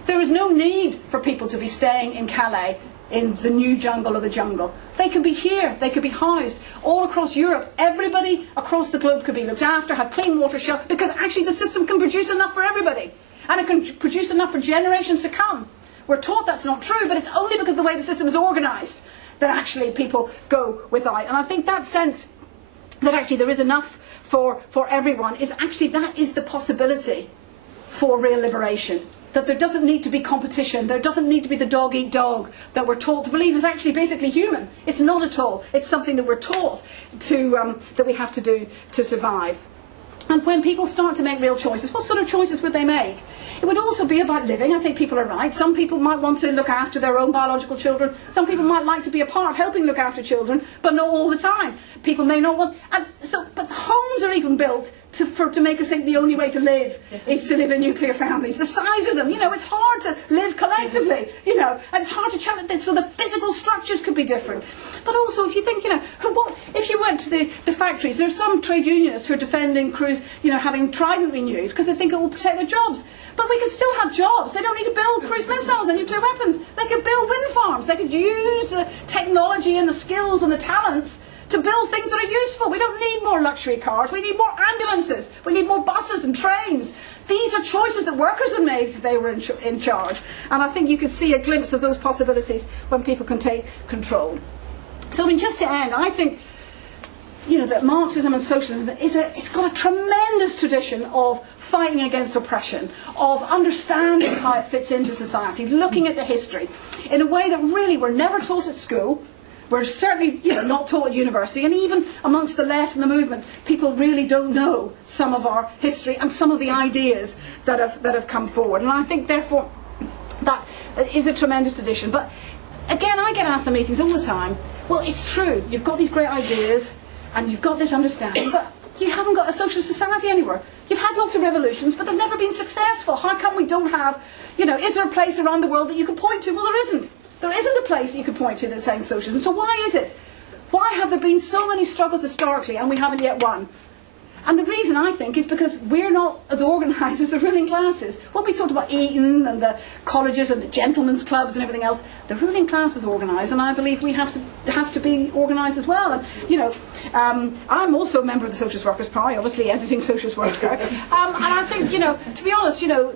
There is no need for people to be staying in Calais in the new jungle of the jungle. They can be here, they could be housed all across Europe. Everybody across the globe could be looked after, have clean water, shelter, because actually the system can produce enough for everybody. And it can produce enough for generations to come. We're taught that's not true, but it's only because of the way the system is organised that actually people go without. And I think that sense that actually there is enough for everyone is actually, that is the possibility for real liberation. That there doesn't need to be competition, there doesn't need to be the dog eat dog that we're taught to believe is actually basically human. It's not at all. It's something that we're taught to, that we have to do to survive. And when people start to make real choices, what sort of choices would they make? It would also be about living. I think people are right. Some people might want to look after their own biological children. Some people might like to be a part of helping look after children, but not all the time. People may not want... But homes are even built to make us think the only way to live is to live in nuclear families. The size of them, you know, it's hard to live collectively. collectively, you know, and it's hard to challenge this, so the physical structures could be different. But also, if you think, you know, if you went to the factories, there's some trade unionists who are defending crews, you know, having Trident renewed because they think it will protect their jobs. But we can still have jobs. They don't need to build cruise missiles and nuclear weapons. They could build wind farms. They could use the technology and the skills and the talents to build things that are useful. We don't need more luxury cars. We need more ambulances. We need more buses and trains. These are choices that workers would make if they were in charge. And I think you can see a glimpse of those possibilities when people can take control. So, I mean, just to end, I think, you know, that Marxism and socialism it's got a tremendous tradition of fighting against oppression, of understanding how it fits into society, looking at the history in a way that really we're never taught at school. We're certainly, you know, not taught at university, and even amongst the left and the movement, people really don't know some of our history and some of the ideas that have come forward. And I think, therefore, that is a tremendous tradition. But again, I get asked in meetings all the time, well, it's true, you've got these great ideas, and you've got this understanding, but you haven't got a socialist society anywhere. You've had lots of revolutions, but they've never been successful. How come we don't have, you know, is there a place around the world that you can point to? Well, there isn't. There isn't a place that you can point to that's saying socialism. So why is it? Why have there been so many struggles historically and we haven't yet won? And the reason, I think, is because we're not as organised as the ruling classes. When we talked about Eton and the colleges and the gentlemen's clubs and everything else, the ruling class is organised, and I believe we have to be organised as well. And, you know, I'm also a member of the Socialist Workers' Party, obviously editing Socialist Worker. And I think, you know, to be honest, you know,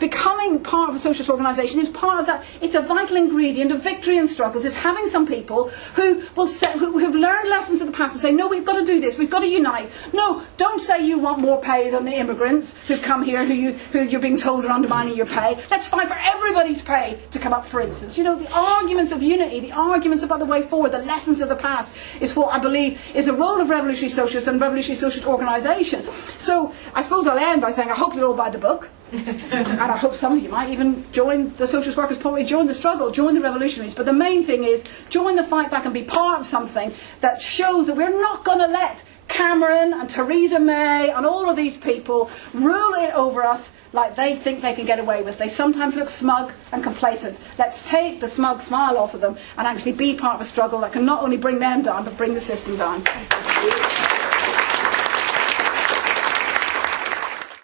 becoming part of a socialist organisation is part of that. It's a vital ingredient of victory and struggles, is having some people who have learned lessons of the past and say, no, we've got to do this, we've got to unite. No, don't say you want more pay than the immigrants who've come here, who you're being told are undermining your pay. Let's fight for everybody's pay to come up, for instance. You know, the arguments of unity, the arguments about the way forward, the lessons of the past is what I believe is the role of revolutionary socialists and revolutionary socialist organisation. So I suppose I'll end by saying I hope you'll all buy the book. And I hope some of you might even join the Socialist Workers' Party, join the struggle, join the revolutionaries. But the main thing is join the fight back and be part of something that shows that we're not going to let Cameron and Theresa May and all of these people rule it over us like they think they can get away with. They sometimes look smug and complacent. Let's take the smug smile off of them and actually be part of a struggle that can not only bring them down but bring the system down.